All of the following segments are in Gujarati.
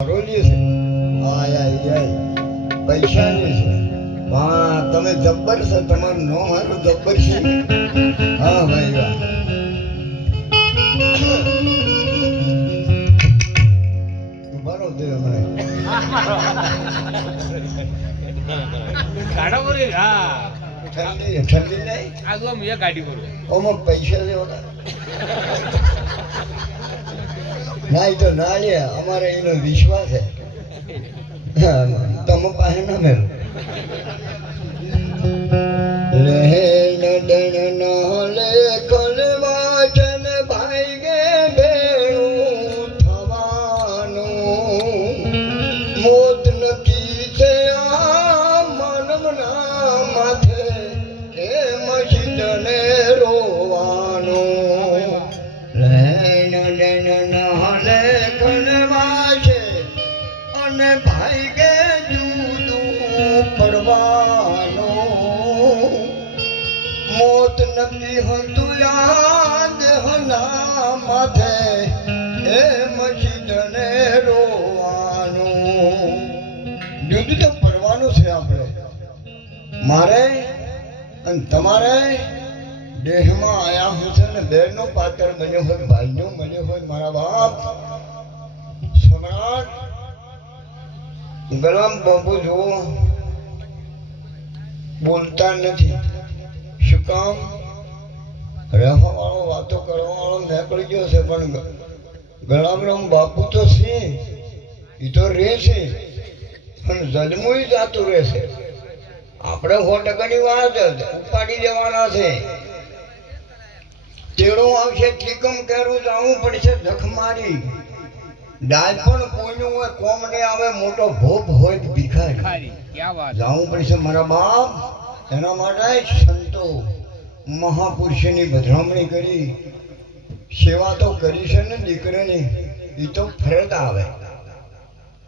રોલી છે આય પૈસાની છે. હા તમે જબ્બર છે, તમારું નો હારું જબ્બર છે. હા ભાઈ વાહ. બરો દે મને ગાડા પર હા ઠંડી ઠંડી નહીં આગો મે ગાડી પર ઓમાં પૈસા છે ઓલા ના તો ના લે અમારે એનો વિશ્વાસ છે. તમે પાસે ના મેળો લે નડન નલે કલવાચન ભાઈ ગે બેણું થવાનું મોત નકી છે આ માનવના માથે એ મસ્જિદને રોવાનું લે નડન નલે કલવાચે અને ભાઈ ગે જુદું પડવાનું મોત નક્કી હતું યાદ હના માથે એ મસ્જિદને રોવાનું જુદું તો પડવાનું છે આપણે મારે અને તમારે દેહમાં આયા હું છે ને બેનો પાત્ર બન્યો હોય ભાઈનો બન્યો હોય મારા બાપ સમ્રાટ ગલામ બાબુ જુઓ બોલતા નથી. શું કામ? રહેવા વાળો વાતો કરવા વાળો નીકળી ગયો છે, પણ ગલામ બાપુ તો છે એ તો રહેશે પણ જન્મું જાતું રહેશે. આપણે 100% વાત ઉપાડી લેવાના છે. તેડું આવશે ઠીકમ કરું જવું પડશે જખ મારી ડાય પણ કોઈનું હોય કોમ ને આવે મોટો ભોપ હોય તો ભિખારી જવું પડશે મારા બાપ. એના માટે સંતો મહાપુરુષની બધામણી કરી સેવા તો કરી છે ને દીકરીની એ તો ફરજ આવે.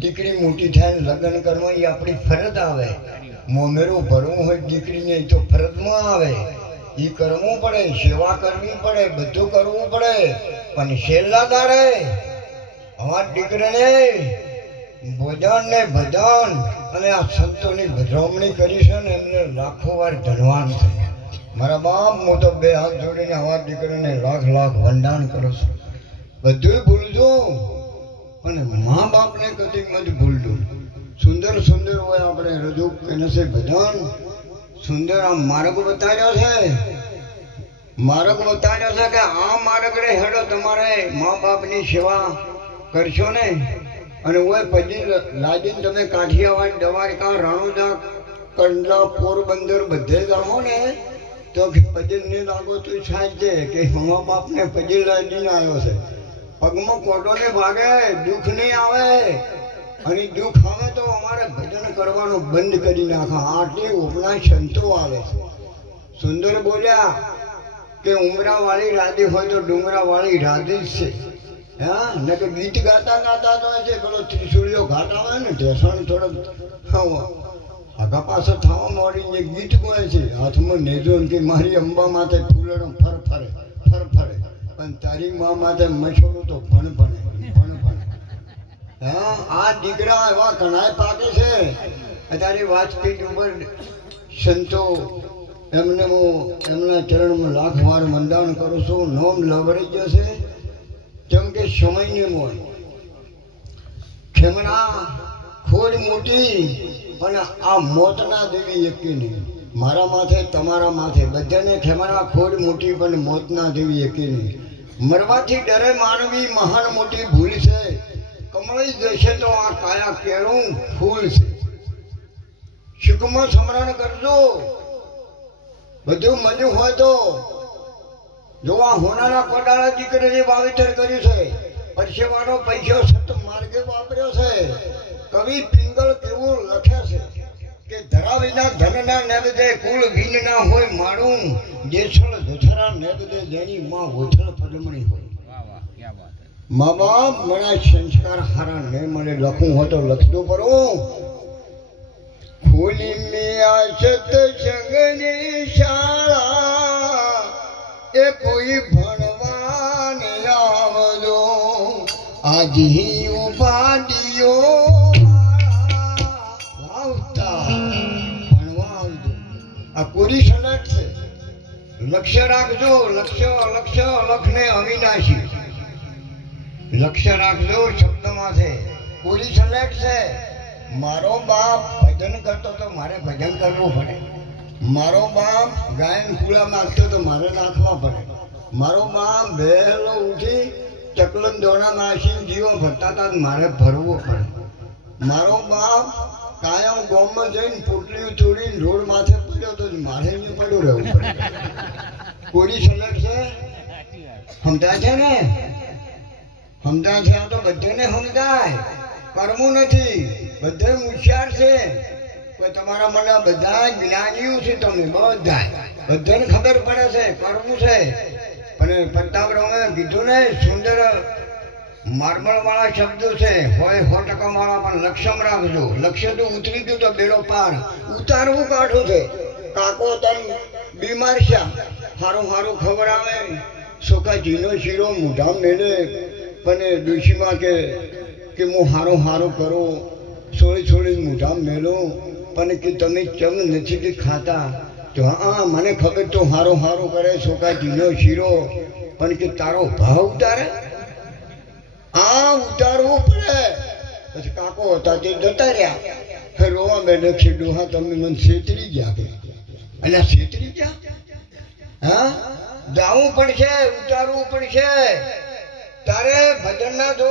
દીકરી મોટી થાય લગ્ન કરવા એ આપણી ફરજ આવે. મોમેરું ભરવું હોય દીકરીને એ તો ફરજમાં આવે. એ કરવું પડે, સેવા કરવી પડે, બધું કરવું પડે. પણ છેલ્લા દાડે અમારી દીકરીને ભોજન ને ભજન અને આ સંતોની ભજવણી કરી છે ને એમને લાખો વાર ધનવાન છે. મારા બાપ હું તો 2 હાથ જોડીને અમારી દીકરીને લાખ લાખ વંદાન કરું છું. બધું ભૂલજો અને મા બાપને કદી મત ભૂલજો. સુંદર સુંદર હોય આપણે રજૂ કરીને છે ભજન સુંદર આ માર્ગ બતાવ્યો છે. માર્ગ બતાવ્યો છે કે આ માર્ગને હેડો તમારે મા બાપની સેવા કરશો ને અને ઓય પછી લાદીને તમે કાઠિયાવાડ દ્વારકા રણોદા કંડલા પોરબંદર બધે જાઓ ને તો પછી ને લાગો તો સાહેબ છે કે મા બાપને પછી લાદીને આવ્યો છે. પગમાં કોટો ને ભાગે દુઃખ નહીં આવે અને દુઃખ આવે તો અમારે ભજન કરવાનું બંધ કરી નાખો. આટલી ઉપના સંતો આવે છે. સુંદર બોલ્યા કે ઉમરાવાળી રાધી હોય તો ડુંગરાવાળી રાધી જ છે. હા ને કે ગીત ગાતા ગાતા તો છે પેલો ત્રિશુળિયો ઘાટ આવે ને ઢેસણ થોડોક આગા પાછળ થવા મળીને ગીત ગાય છે. હાથમાં નેજો કે મારી અંબા માથે ફૂલડો ફર ફરે પણ તારી મા માથે મછોડું તો ભણ ભણે. હા આ દીકરા એવા ઘણા પાકે છે. અત્યારે વાજપેયી ઉપર સંતો એમને હું એમના ચરણમાં લાખ વાર વંદન કરું છું. નોમ લવરી જશે કેમ કે સમયની મોય ખેમણા ખોડ મોટી પણ આ મોતના દેવી એકી નહીં. મારા માથે તમારા માથે બધાને ખેમણા ખોડ મોટી પણ મોતના દેવી એકી નહીં. મરવાથી ડરે માનવી મહાન મોટી ભૂલ છે. કમાઈ જશે તો આ કાયા કેળું ફૂલ છે. સુખમાં સ્મરણ કરજો. બધું મળ્યું હોય તો જો આ હોનાના કોડાળા દીકરીને વાવેતર કર્યું છે. પરસેવાનો પૈસો સત માર્ગે વાપર્યો છે. કવિ પિંગળ કેવું લખે છે કે ધરા વિના ધનના નેગદે કુળ વિન ના હોય માણું દેશળ ધથરા નેગદે જેની માં ઓછળ પદમણી હોય. મા બાપ મને સંસ્કાર હારા ને મને લખવું હોય તો લખતું પડું. ખોલી મિયા સત્સંગની શાળા એ કોઈ ભણવાને આવજો આજી ઉપાડીઓ લક્ષ્ય રાખજો, લક્ષ્ય લક્ષ્ય લખને અવિનાશી. લક્ષ્ય રાખજો શબ્દમાં છે. પૂરી સિલેક્ટ છે. મારો બાપ ભજન કરતો તો મારે ભજન કરવું પડે. મારો બાપ ગાયન કુળા નાખતો તો મારે નાખવા પડે. મારો બાપ વહેલો ઉઠી ચકલન દોણા નાખીને જીવો ભરતા હતા તો મારે ભરવું પડે. મારો બાપ કાયમ ગોમમાં જઈને પોટલીઓ તોડીને રોડ માથે પડ્યો તો મારે નહીં પડ્યું રહેવું પડે. પૂરી સિલેક્ટ છે. સમજાય છે ને? સમજાય છે? આ તો બધાને સમજાય. કરવું નથી. બધા હોશિયાર છે. કોઈ તમારા મને બધા જ્ઞાનીઓ છે. તમે બધાને ખબર પડે છે કરવું છે. પણ પટ્ટાવરમાં કીધું ને સુંદર માર્બલ વાળા શબ્દો છે. હોય 100% વાળા, પણ લક્ષ્યમ રાખજો. લક્ષ્ય તો ઉતરી ગયું તો બેડો પાર. ઉતારવું કાઢું છે. કાકો તન બીમાર છે, સારું સારું ખબર આવે, સોખા જીનો શીરો મોઢા મેળે, પણ ડોશીમાં કે હું હારું હારું કરું, છોડી છોડી મોઢા મેળો, પણ કે તમે ચમ નથી કે ખાતા. તો હા મને ખબર તો હારું હારું કરે સોખા જીનો શીરો, પણ કે તારો ભાવ ઉતારે. હા ઉતારવું પડે. પછી કાકો હતા તે જતા રહ્યા. રોવા બેઠે છે ડોહા તમે મને છેતરી ગયા કે. અને છેતરી ગયા? હા જાવું પડશે, ઉતારવું પડશે. તારે ભજન ના જો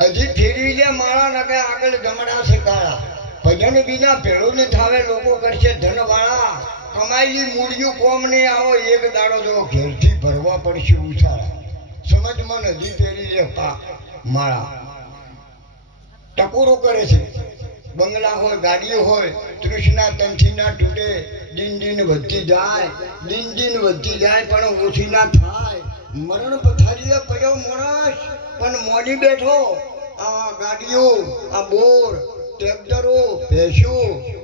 હજી ફેરવી લે માળા નકે આગળ જમણા છે કાળા. ભજન બીના ભેળું ને થાવે લોકો કરશે ધનવાળા. કમાયેલી મૂળિયું કોમ ને આવો એક દાડો જો ઘેરથી ભરવા પડશે ઉછાળા. સમજમાં હજી ફેરી લે માળા. ટકોરો કરે છે. બંગલા હોય, ગાડીઓ હોય, તૃષ્ણા તંથી ના તૂટે. દિન દિન વધતી જાય, દિન દિન વધતી જાય, પણ ઓછી ના થાય. મરણ પથારીએ પડ્યો માણસ, પણ મોડી બેઠો. આ ગાડીઓ, આ બોર, ટ્રેક્ટરો, ભેંસો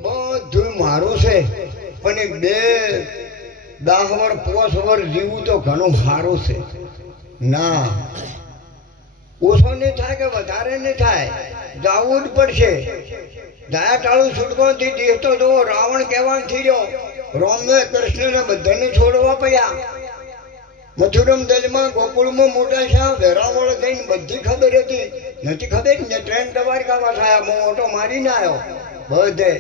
બધું મારું છે. પણ 2-10 વર્ષ 5 વર્ષ જીવું તો ઘણું સારું છે. ના ઓછો નહીં થાય કે વધારે નહીં થાય, જવું જ પડશે. દયા ટાળું છૂટકોથી દેખતો જો રાવણ કહેવાનું થઈ રહ્યો. રામને કૃષ્ણને બધાને છોડવા પડ્યા. મથુરમ દલમાં ગોકુળમાં મોટા શાહ વેરાવળ થઈને બધી ખબર હતી. નથી ખબર ને ટ્રેન દ્વારકામાં થયા. હું ઓટો મારીને આવ્યો. બધે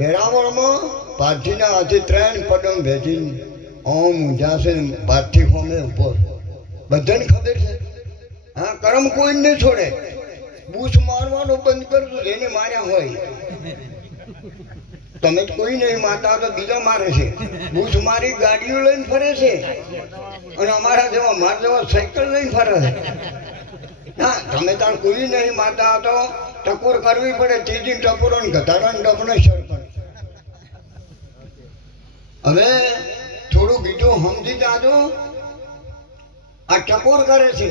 વેરાવળમાં પાર્થીના હાથી ટ્રેન પદમ ભેજીને ઓમ ઊંઝાશે પાર્થી હોમે ઉપર. બધાને ખબર છે. હા કરમ કોઈ નહીં છોડે. બૂસ મારવાનું બંધ કરજો જેને માર્યા હોય. તમે કોઈ નહીં મારતા તો બીજા મારે છે. બૂસ મારી ગાડીઓ લઈને ફરે છે, અને અમારા જેવા મારા જેવા સાયકલ લઈને ફરે છે. ના તમે તાર કોઈ નહીં મારતા તો ટકોર કરવી પડે. ત્રીજી ટકોરો ને ઘટાડાને ડબને સર પડે. હવે થોડું બીજું સમજી જાજો. આ ટકોર કરે છે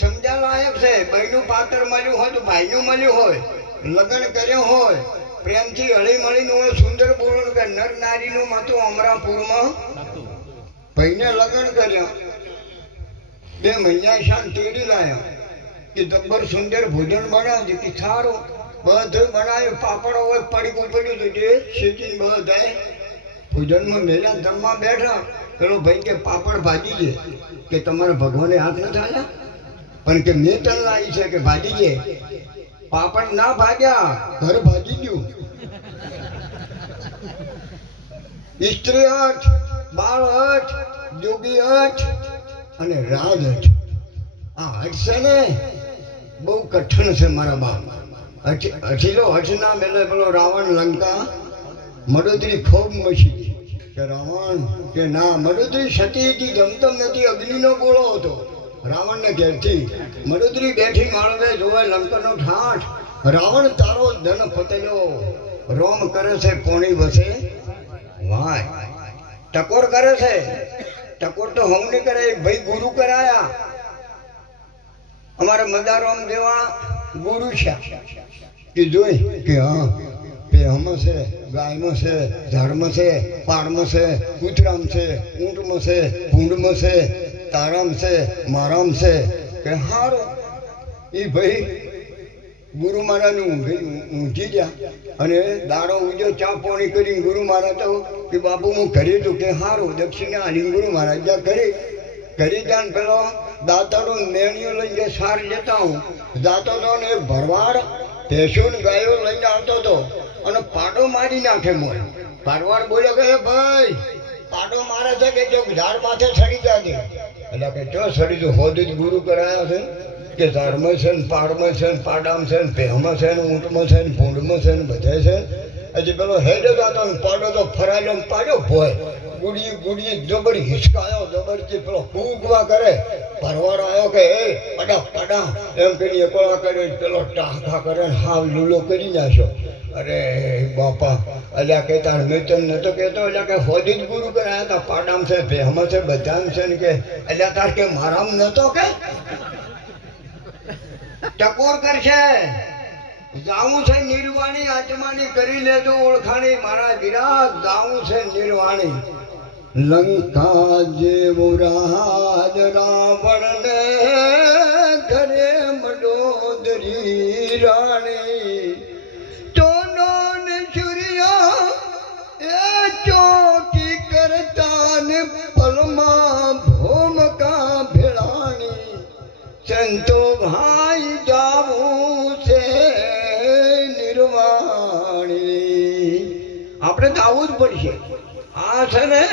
સમજ્યા લાયક છે. ભાઈનું પાત્ર મળ્યું હોય તો ભાઈનું મળ્યું હોય, લગ્ન કર્યો હોય, પ્રેમથી હળી મળીને હોય, સુંદર બોલણ કે નર નારીનું હતું અમરાપુરમાં. ભાઈને લગ્ન કર્યા, 2 મહિના શાન તેડી લાયા કે જબ્બર સુંદર ભોજન બનાવ્યું કે સારું બધું બનાવ્યું. પાપડ હોય પડીકું પડ્યું હતું તે શેકીને બધાએ ભોજનમાં મેલા જમવા બેઠા. પેલો ભાઈ કે પાપડ ભાજી છે કે તમારે ભગવાને હાથ ન થયા, પણ કે મેં તલ લાવી છે કે ભાજી છે. પાપડ ના ભાગ્યા, ઘર ભાજી ગયું. સ્ત્રી હઠ, બાળ હઠ, જોગી હઠ અને રાજ હઠ. આ હઠ છે ને બહુ કઠણ છે મારા બાપ. અઠીલો હઠ ના મેલે પેલો રાવણ લંકા મડોદરી ખૂબ મશી કે રાવણ કે ના મડોદરી સતી હતી, જમતમ નથી, અગ્નિનો ગોળો હતો. રાવણને ઘેરથી મડોદરી બેઠી માણવે જોવે લંકાનો ઠાઠ. રાવણ તારો ધન પતેલો, રોમ કરે છે કોણી વસે વાય. ટકોર કરે છે. ટકોર તો હમ નહીં કરે. એક ભાઈ ગુરુ કરાયા. અમારે મદારામ જેવા ગુરુ છે કે જોઈ કે હા પેહમાં છે, ગાયમાં છે, ઝાડમાં છે, પાડમાં છે, કૂતરામ છે, ઊંટમાં છે, ભૂંડમાં છે, તારામ છે, મારામ છે કે હારું. એ ભાઈ ગુરુ મહારાજને ઊંઘી ગયા અને દાડો ઊંજો ચા પાણી કરીને ગુરુ મહારાજ તો કે બાપુ હું કરી તું કે સારું દક્ષિણા આની ગુરુ મહારાજ જ્યાં કરી ત્યાં પેલો દાતારો મેણીઓ લઈને સાર જતા હું જાતો હતો ને ભરવાડ ભેંસો ને ગાયો લઈને આવતો હતો અને પાડો મારી નાખે મોય ભરવાડ બોલ્યો કે ભાઈ પાડો મારે છે કે જો ઝાડ માથે સડી જાય એટલે કે જો સડી તો હોદી જ ગુરુ કરાયા છે કે ઝાડમાં છે ને પાડમાં છે ને પાડામાં છે ને ભેહમાં છે ને ઊંટમાં છે ને ભૂંડમાં છે ને બધે છે હજી પેલો હેડે હતો ને પાડો તો ફરાયો ને પાડ્યો ભોય ગુડી જબર હિસકાયો જબરથી પેલો કૂકવા કરે ભરવાડો આવ્યો કે એ પડા એમ કરી એકોળા કરે પેલો ટાંકા કરે ને હાવ લૂલો કરી નાખ્યો અરે બાપા અલ્યા કે તાર મિત્ર નતો કહેતો એટલે કે હોદી જ ગુરુ કરાયા હતા પાડામાં છે ભેહમાં છે બધામાં છે ને કે અલ્યા તાર કે મારામાં નતો કે ટકોર કરશે જાવું છે નિર્વાણી આત્માની કરી લેજો ઓળખાણી મારા વિરાટ જાવું છે નિર્વાણી લંકા જેવો રાજ રાવણ ને ઘરે મંડોદરી રાણી ચોનો ને સૂર્યા એ ચોકી કરતા ને પલમાં ભોમકા ભેળાણી સંતો ભાઈ જાવું છે નિર્વાણી આપણે તો આવું જ પડશે આ છે ને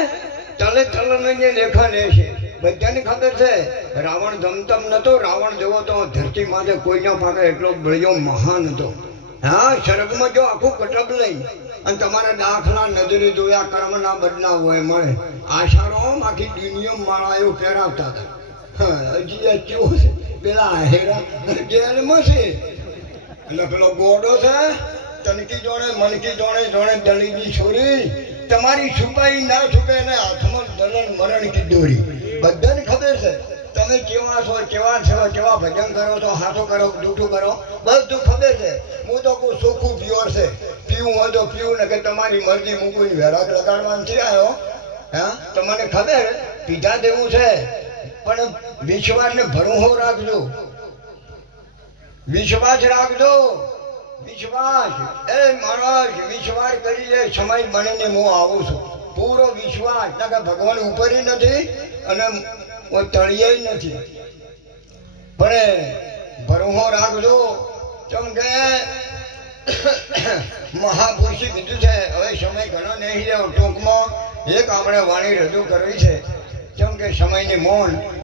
તલે તલને જે લેખા લે છે બધાને ખબર છે રાવણ ધમતમ નતો રાવણ જેવો તો ધરતી માથે કોઈના પાસે એટલો બળ્યો મહાન હતો હા સ્વર્ગમાં જો આખું કટબ લઈ અને તમારા દાખલા નજરે જોયા કર્મના બદલાવ હોય મળે આશારામ આખી દુનિયા માળાઓ પહેરાવતા હતા હજી આ કેવું છે પેલા હેરા જેલમાં છે એટલે પેલો ગોડો છે તનકી જોડે મનકી જોડે દલીની છોરી તમારી છુપાઈ ના છુપે ને હાથમાં દલન મરણ કી દોરી બધાને ખબર છે તમે કેવા છો કેવા ભજન કરો છો હાથો કરો જૂઠું કરો બધું ખબર છે હું તો કોઈ ચોખ્ખું પ્યોર છે પીવું હોય તો પીવું ને કે તમારી મરજી મૂકું વેરાગ લગાડવાનું છે આવ્યો હા તમને ખબર પીધા દેવું છે પણ વિશ્વાસને ભણવો રાખજો વિશ્વાસ રાખજો વિશ્વાસ એ મહારાજ વિશ્વાસ કરી લે સમય બનીને હું આવું છું પૂરો વિશ્વાસ કે ભગવાન ઉપર નથી અને તળિયે નથી પણ ભરવો રાખજો કેમ કે મહાપુરુષે કીધું છે હવે સમય ઘણો નહીં રહ્યો ટૂંકમાં એક આપણે વાણી રજૂ કરવી છે કેમ કે સમયની મૌન